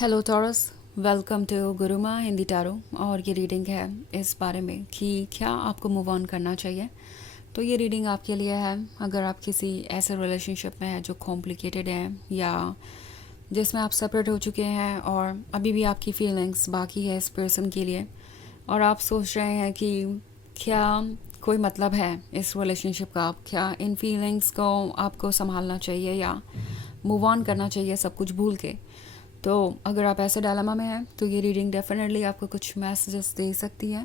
Hello Taurus, welcome to Guruma Hindi tarot. और ये reading है इस बारे में कि क्या आपको मूव ऑन करना चाहिए। तो ये रीडिंग आपके लिए है अगर आप किसी ऐसे रिलेशनशिप में हैं जो कॉम्प्लिकेटेड है या जिसमें आप सेपरेट हो चुके हैं और अभी भी आपकी फीलिंग्स बाकी है इस पर्सन के लिए और आप सोच रहे हैं कि क्या कोई मतलब है इस रिलेशनशिप का, क्या इन फीलिंग्स को आपको संभालना चाहिए या मूव ऑन करना चाहिए सब कुछ भूल के। तो अगर आप ऐसे डायलेमा में हैं तो ये रीडिंग डेफिनेटली आपको कुछ मैसेजेस दे सकती है।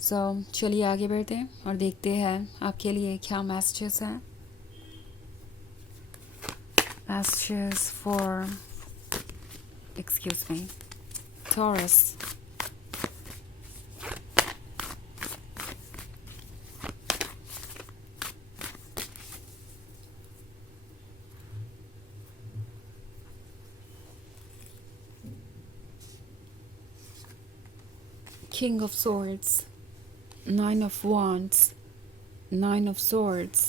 सो चलिए आगे बढ़ते हैं और देखते हैं आपके लिए क्या मैसेजेस हैं। Messages for excuse me taurus. King of Swords, Nine of Wands, Nine of Swords,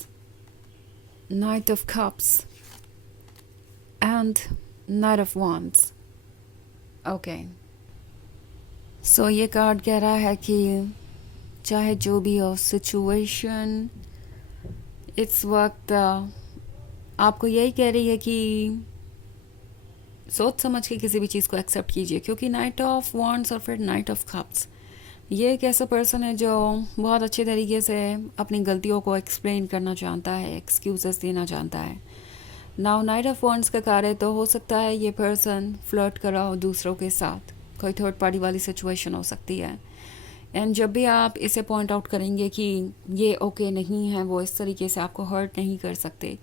Knight of Cups and Knight of Wands. Okay, so ये कार्ड कह रहा है कि चाहे जो भी हो सिचुएशन इस वक्त आपको यही कह रही है कि सोच समझ के किसी भी चीज़ को एक्सेप्ट कीजिए, क्योंकि नाइट ऑफ वॉन्ड्स और फिर नाइट ऑफ कप्स ये एक ऐसा पर्सन है जो बहुत अच्छे तरीके से अपनी गलतियों को एक्सप्लेन करना जानता है, एक्सक्यूजेस देना जानता है। नाउ नाइट ऑफ वॉन्ड्स का कार्य तो हो सकता है ये पर्सन फ्लर्ट कर रहा हो दूसरों के साथ, कोई थर्ड पार्टी वाली सिचुएशन हो सकती है। एंड जब भी आप इसे पॉइंट आउट करेंगे कि ये ओके नहीं है, वो इस तरीके से आपको हर्ट नहीं कर सकते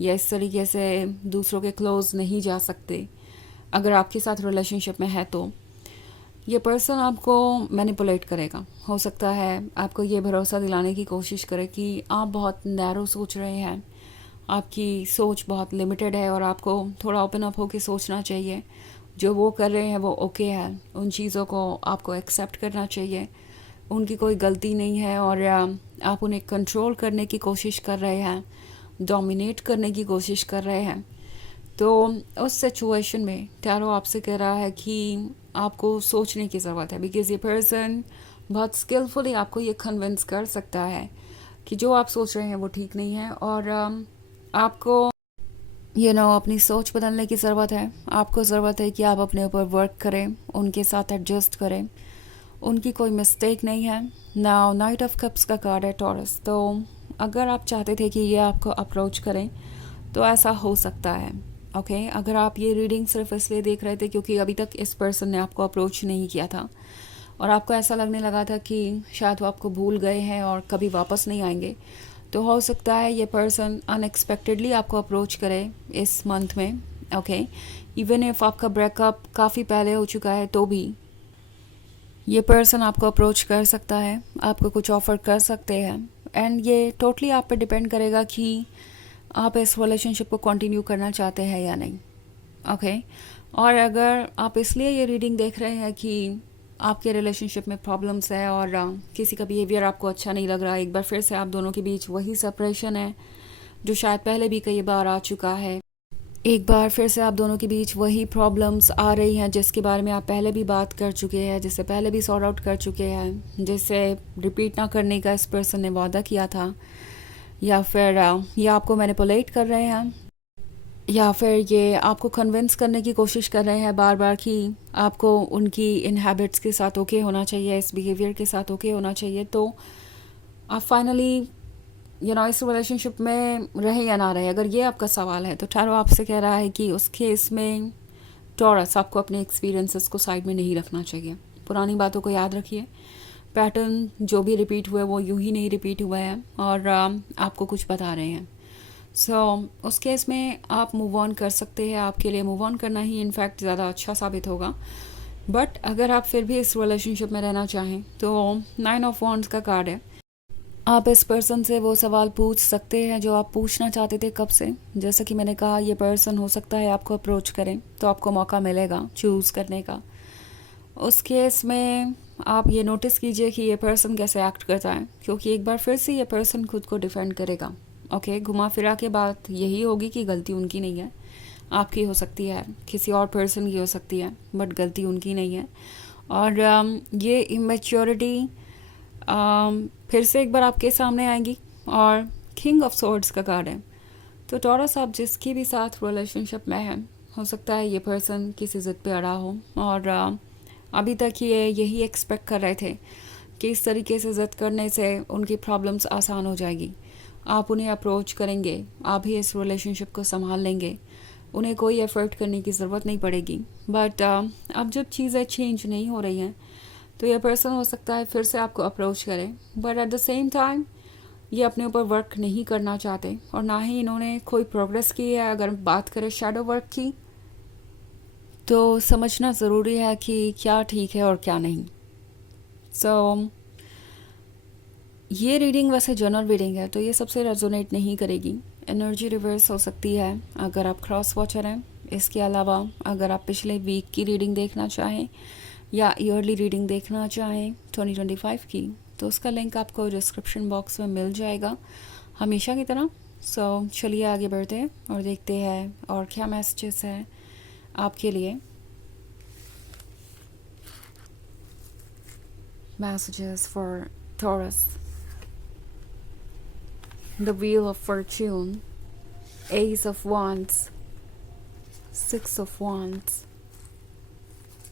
या इस तरीके से दूसरों के क्लोज नहीं जा सकते अगर आपके साथ रिलेशनशिप में है, तो ये पर्सन आपको मैनिपुलेट करेगा। हो सकता है आपको ये भरोसा दिलाने की कोशिश करे कि आप बहुत नैरो सोच रहे हैं, आपकी सोच बहुत लिमिटेड है और आपको थोड़ा ओपन अप होकर सोचना चाहिए। जो वो कर रहे हैं वो ओके है, उन चीज़ों को आपको एक्सेप्ट करना चाहिए, उनकी कोई गलती नहीं है और आप उन्हें कंट्रोल करने की कोशिश कर रहे हैं, डोमिनेट करने की कोशिश कर रहे हैं। तो उस सिचुएशन में टैरो आपसे कह रहा है कि आपको सोचने की ज़रूरत है, बिकॉज ये पर्सन बहुत स्किलफुली आपको ये कन्विंस कर सकता है कि जो आप सोच रहे हैं वो ठीक नहीं है और आपको अपनी सोच बदलने की ज़रूरत है। आपको ज़रूरत है कि आप अपने ऊपर वर्क करें, उनके साथ एडजस्ट करें, उनकी कोई मिस्टेक नहीं है। नाउ नाइट ऑफ कप्स का कार्ड है टॉरस, तो अगर आप चाहते थे कि ये आपको अप्रोच करें तो ऐसा हो सकता है। ओके, अगर आप ये रीडिंग सिर्फ इसलिए देख रहे थे क्योंकि अभी तक इस पर्सन ने आपको अप्रोच नहीं किया था और आपको ऐसा लगने लगा था कि शायद वो आपको भूल गए हैं और कभी वापस नहीं आएंगे, तो हो सकता है ये पर्सन अनएक्सपेक्टेडली आपको अप्रोच करे इस मंथ में। ओके, इवन इफ आपका ब्रेकअप काफ़ी पहले हो चुका है तो भी ये पर्सन आपको अप्रोच कर सकता है, आपको कुछ ऑफ़र कर सकते हैं। एंड ये टोटली आप पे डिपेंड करेगा कि आप इस रिलेशनशिप को कंटिन्यू करना चाहते हैं या नहीं। ओके, और अगर आप इसलिए ये रीडिंग देख रहे हैं कि आपके रिलेशनशिप में प्रॉब्लम्स है और किसी का बिहेवियर आपको अच्छा नहीं लग रहा, एक बार फिर से आप दोनों के बीच वही सेपरेशन है जो शायद पहले भी कई बार आ चुका है, एक बार फिर से आप दोनों के बीच वही प्रॉब्लम्स आ रही हैं जिसके बारे में आप पहले भी बात कर चुके हैं, जिससे पहले भी सॉर्ट आउट कर चुके हैं, जिससे रिपीट ना करने का इस पर्सन ने वादा किया था, या फिर ये आपको मैनिपुलेट कर रहे हैं, या फिर ये आपको कन्विंस करने की कोशिश कर रहे हैं बार बार कि आपको उनकी इन हैबिट्स के साथ ओके होना चाहिए, इस बिहेवियर के साथ ओके होना चाहिए। तो आप फाइनली इस रिलेशनशिप में रहे या ना रहे, अगर ये आपका सवाल है तो टैरो आपसे कह रहा है कि उस केस में टॉरस आपको अपने एक्सपीरियंसेस को साइड में नहीं रखना चाहिए। पुरानी बातों को याद रखिए, पैटर्न जो भी रिपीट हुए वो यूं ही नहीं रिपीट हुए हैं और आपको कुछ बता रहे हैं। उस केस में आप मूव ऑन कर सकते हैं, आपके लिए मूव ऑन करना ही इनफैक्ट ज़्यादा अच्छा साबित होगा। बट अगर आप फिर भी इस रिलेशनशिप में रहना चाहें तो 9 ऑफ वॉन्ड्स का कार्ड है। आप इस पर्सन से वो सवाल पूछ सकते हैं जो आप पूछना चाहते थे कब से। जैसा कि मैंने कहा, ये पर्सन हो सकता है आपको अप्रोच करें तो आपको मौका मिलेगा चूज़ करने का। उस केस में आप ये नोटिस कीजिए कि ये पर्सन कैसे एक्ट करता है, क्योंकि एक बार फिर से ये पर्सन खुद को डिफेंड करेगा। ओके, घुमा फिरा के बात यही होगी कि गलती उनकी नहीं है, आपकी हो सकती है, किसी और पर्सन की हो सकती है, बट गलती उनकी नहीं है। और ये इमेच्योरिटी फिर से एक बार आपके सामने आएगी। और किंग ऑफ सॉर्ड्स का कार्ड है। तो टॉरस, आप जिसकी भी साथ रिलेशनशिप में हैं, हो सकता है ये पर्सन किसी ज़िद पे अड़ा हो और अभी तक ये यही एक्सपेक्ट कर रहे थे कि इस तरीके से ज़िद करने से उनकी प्रॉब्लम्स आसान हो जाएगी। आप उन्हें अप्रोच करेंगे, आप ही इस रिलेशनशिप को संभाल लेंगे, उन्हें कोई एफ़र्ट करने की ज़रूरत नहीं पड़ेगी। बट अब जब चीज़ें चेंज नहीं हो रही हैं तो यह पर्सन हो सकता है फिर से आपको अप्रोच करे, but at the same time ये अपने ऊपर वर्क नहीं करना चाहते और ना ही इन्होंने कोई प्रोग्रेस की है। अगर बात करें शैडो वर्क की, तो समझना ज़रूरी है कि क्या ठीक है और क्या नहीं। सो ये रीडिंग वैसे जनरल रीडिंग है, तो ये सबसे रेजोनेट नहीं करेगी। एनर्जी रिवर्स हो सकती है अगर आप क्रॉस वॉचर हैं। इसके अलावा अगर आप पिछले वीक की रीडिंग देखना चाहें या ईयरली रीडिंग देखना चाहें 2025 की, तो उसका लिंक आपको डिस्क्रिप्शन बॉक्स में मिल जाएगा हमेशा की तरह। सो चलिए आगे बढ़ते हैं और देखते हैं और क्या मैसेजेस है आपके लिए। Messages for taurus, the wheel of Fortune, S of wands, 6 of wands,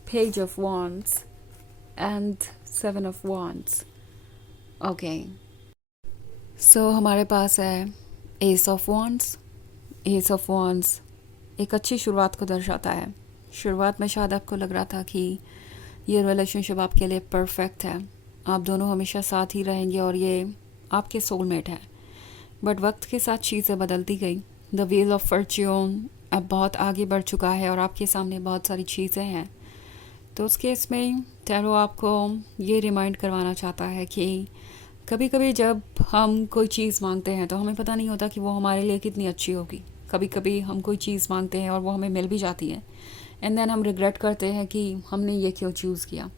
page of wands and 7 of wands. Okay, सो हमारे पास है S of wands। S of wands एक अच्छी शुरुआत को दर्शाता है। शुरुआत में शायद आपको लग रहा था कि ये रिलेशनशिप आपके लिए परफेक्ट है, आप दोनों हमेशा साथ ही रहेंगे और ये आपके सोलमेट है। बट वक्त के साथ चीज़ें बदलती गई। द व्हील ऑफ फॉर्च्यून अब बहुत आगे बढ़ चुका है और आपके सामने बहुत सारी चीज़ें हैं। तो उस केस में टैरो आपको ये रिमाइंड करवाना चाहता है कि कभी कभी जब हम कोई चीज़ मांगते हैं तो हमें पता नहीं होता कि वो हमारे लिए कितनी अच्छी होगी। कभी कभी हम कोई चीज़ मांगते हैं और वो हमें मिल भी जाती है, एंड देन हम रिग्रेट करते हैं कि हमने ये क्यों चूज़ किया।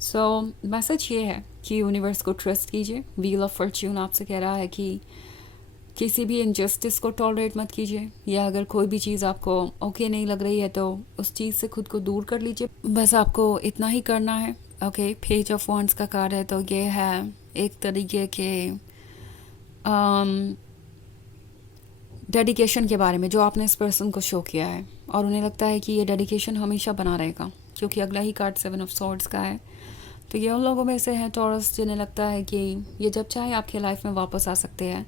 सो मैसेज ये है कि यूनिवर्स को ट्रस्ट कीजिए। व्हील ऑफ फॉर्च्यून आपसे कह रहा है कि किसी भी इनजस्टिस को टॉलरेट मत कीजिए, या अगर कोई भी चीज़ आपको ओके नहीं लग रही है तो उस चीज़ से खुद को दूर कर लीजिए। बस आपको इतना ही करना है। ओके, पेज ऑफ वॉन्ड्स का कार्ड है, तो ये है एक तरीके के डेडिकेशन के बारे में जो आपने इस पर्सन को शो किया है, और उन्हें लगता है कि ये डेडिकेशन हमेशा बना रहेगा, क्योंकि अगला ही कार्ड 7 ऑफ सॉर्ड्स का है। तो ये उन लोगों में से है टॉरस जिन्हें लगता है कि ये जब चाहे आपके लाइफ में वापस आ सकते हैं,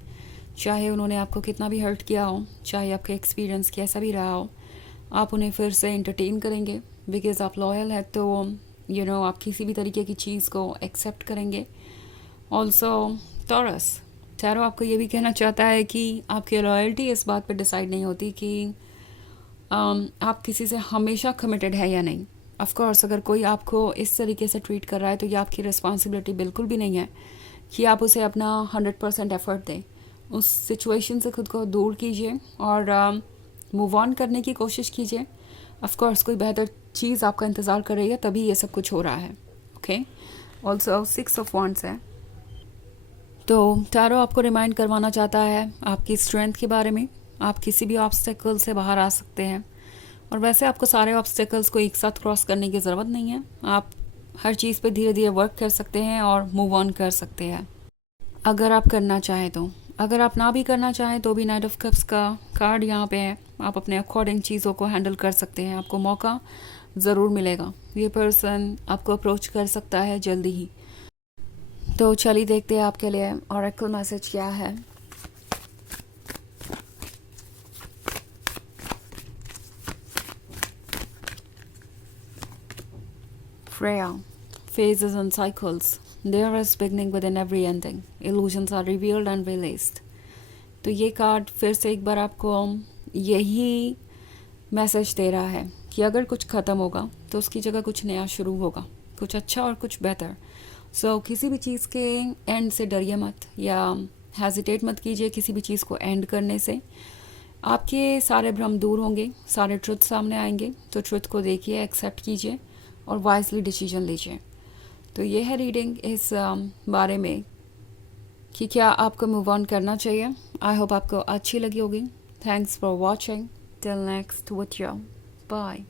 चाहे उन्होंने आपको कितना भी हर्ट किया हो, चाहे आपका एक्सपीरियंस कैसा भी रहा हो, आप उन्हें फिर से एंटरटेन करेंगे बिकॉज आप लॉयल है। तो आप किसी भी तरीके की चीज़ को एक्सेप्ट करेंगे। ऑल्सो टॉरस, टैरो आपको ये भी कहना चाहता है कि आपकी लॉयल्टी इस बात पर डिसाइड नहीं होती कि आप किसी से हमेशा कमिटेड है या नहीं। ऑफ कोर्स अगर कोई आपको इस तरीके से ट्रीट कर रहा है तो ये आपकी रिस्पॉन्सिबिलिटी बिल्कुल भी नहीं है कि आप उसे अपना 100% एफर्ट दें। उस सिचुएशन से खुद को दूर कीजिए और मूव ऑन करने की कोशिश कीजिए। ऑफ कोर्स कोई बेहतर चीज़ आपका इंतज़ार कर रही है, तभी ये सब कुछ हो रहा है। ओके, ऑल्सो 6 ऑफ wands है। तो टैरो आपको रिमाइंड करवाना चाहता है आपकी स्ट्रेंथ के बारे में। आप किसी भी ऑब्स्टेकल से बाहर आ सकते हैं, और वैसे आपको सारे ऑब्स्टेकल्स को एक साथ क्रॉस करने की ज़रूरत नहीं है। आप हर चीज़ पे धीरे धीरे वर्क कर सकते हैं और मूव ऑन कर सकते हैं अगर आप करना चाहें तो। अगर आप ना भी करना चाहें तो भी नाइट ऑफ कप्स का कार्ड यहाँ पे है। आप अपने अकॉर्डिंग चीज़ों को हैंडल कर सकते हैं, आपको मौका ज़रूर मिलेगा। ये पर्सन आपको अप्रोच कर सकता है जल्दी ही। तो चलिए देखते हैं आपके लिए ऑरेकल मैसेज क्या है। Freya, phases and cycles. There is beginning within every ending. Illusions are revealed and released. तो ये कार्ड फिर से एक बार आपको यही मैसेज दे रहा है कि अगर कुछ ख़त्म होगा तो उसकी जगह कुछ नया शुरू होगा, कुछ अच्छा और कुछ बेहतर। सो किसी भी चीज़ के एंड से डरिए मत या हेजिटेट मत कीजिए किसी भी चीज़ को एंड करने से। आपके सारे भ्रम दूर होंगे, सारे ट्रुथ सामने आएंगे। तो ट्रुथ को देखिए, एक्सेप्ट कीजिए और वाइजली डिसीजन लीजिए। तो ये है रीडिंग इस बारे में कि क्या आपको मूव ऑन करना चाहिए। आई होप आपको अच्छी लगी होगी। Thanks for watching. till next video. Bye.